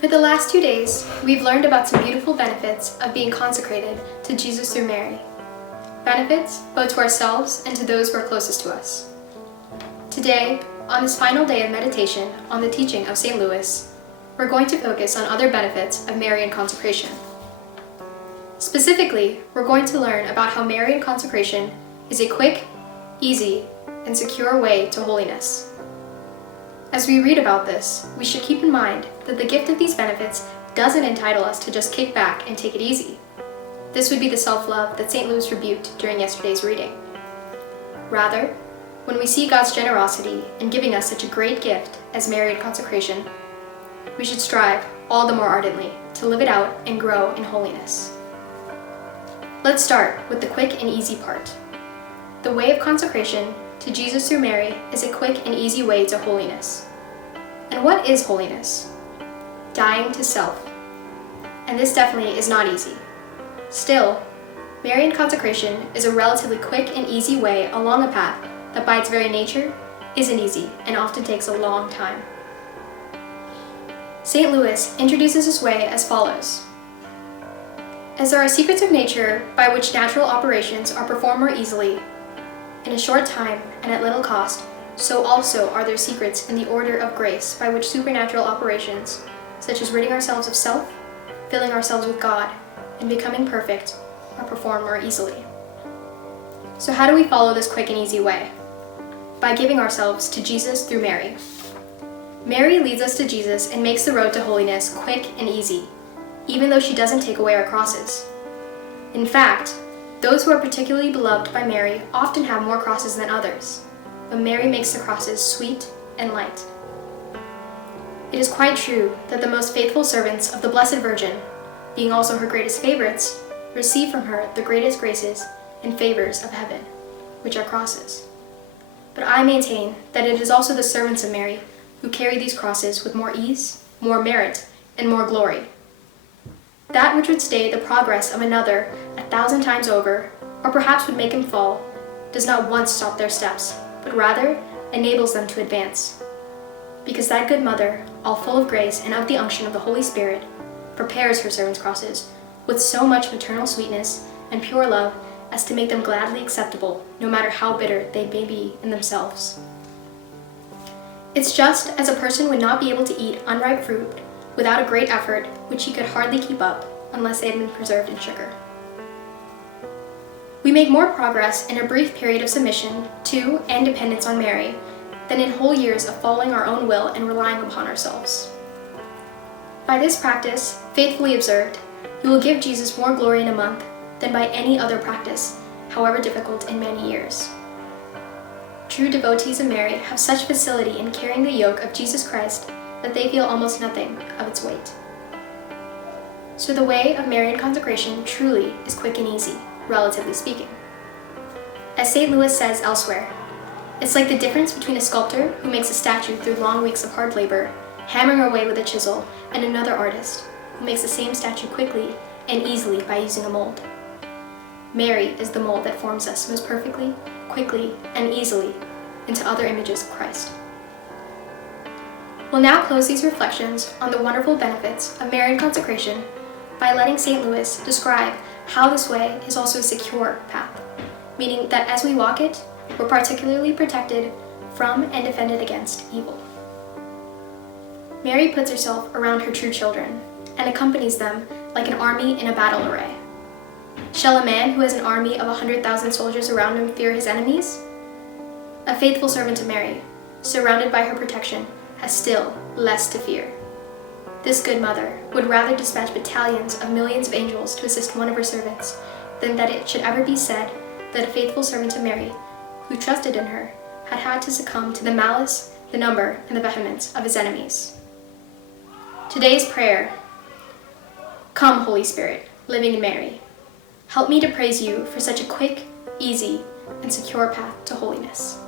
For the last 2 days, we've learned about some beautiful benefits of being consecrated to Jesus through Mary. Benefits both to ourselves and to those who are closest to us. Today, on this final day of meditation on the teaching of St. Louis, we're going to focus on other benefits of Marian consecration. Specifically, we're going to learn about how Marian consecration is a quick, easy, and secure way to holiness. As we read about this, we should keep in mind that the gift of these benefits doesn't entitle us to just kick back and take it easy. This would be the self-love that St. Louis rebuked during yesterday's reading. Rather, when we see God's generosity in giving us such a great gift as Marian consecration, we should strive all the more ardently to live it out and grow in holiness. Let's start with the quick and easy part. The way of consecration to Jesus through Mary is a quick and easy way to holiness. And what is holiness? Dying to self. And this definitely is not easy. Still, Marian consecration is a relatively quick and easy way along a path that by its very nature isn't easy and often takes a long time. St. Louis introduces this way as follows. As there are secrets of nature by which natural operations are performed more easily, in a short time and at little cost, so also are there secrets in the order of grace by which supernatural operations, such as ridding ourselves of self, filling ourselves with God, and becoming perfect, are performed more easily. So how do we follow this quick and easy way? By giving ourselves to Jesus through Mary. Mary leads us to Jesus and makes the road to holiness quick and easy, even though she doesn't take away our crosses. In fact, those who are particularly beloved by Mary often have more crosses than others, but Mary makes the crosses sweet and light. It is quite true that the most faithful servants of the Blessed Virgin, being also her greatest favorites, receive from her the greatest graces and favors of heaven, which are crosses. But I maintain that it is also the servants of Mary who carry these crosses with more ease, more merit, and more glory. That which would stay the progress of another 1,000 times over, or perhaps would make him fall, does not once stop their steps, but rather enables them to advance. Because that good mother, all full of grace and of the unction of the Holy Spirit, prepares her servants' crosses with so much maternal sweetness and pure love as to make them gladly acceptable, no matter how bitter they may be in themselves. It's just as a person would not be able to eat unripe fruit without a great effort which he could hardly keep up unless they had been preserved in sugar. We make more progress in a brief period of submission to and dependence on Mary than in whole years of following our own will and relying upon ourselves. By this practice, faithfully observed, you will give Jesus more glory in a month than by any other practice, however difficult in many years. True devotees of Mary have such facility in carrying the yoke of Jesus Christ that they feel almost nothing of its weight. So the way of Marian consecration truly is quick and easy, relatively speaking. As St. Louis says elsewhere, it's like the difference between a sculptor who makes a statue through long weeks of hard labor, hammering away with a chisel, and another artist who makes the same statue quickly and easily by using a mold. Mary is the mold that forms us most perfectly, quickly, and easily into other images of Christ. We'll now close these reflections on the wonderful benefits of Marian consecration by letting St. Louis describe how this way is also a secure path, meaning that as we walk it, we're particularly protected from and defended against evil. Mary puts herself around her true children and accompanies them like an army in a battle array. Shall a man who has an army of 100,000 soldiers around him fear his enemies? A faithful servant of Mary, surrounded by her protection, has still less to fear. This good mother would rather dispatch battalions of millions of angels to assist one of her servants than that it should ever be said that a faithful servant of Mary, who trusted in her, had had to succumb to the malice, the number, and the vehemence of his enemies. Today's prayer. Come, Holy Spirit, living in Mary. Help me to praise you for such a quick, easy, and secure path to holiness.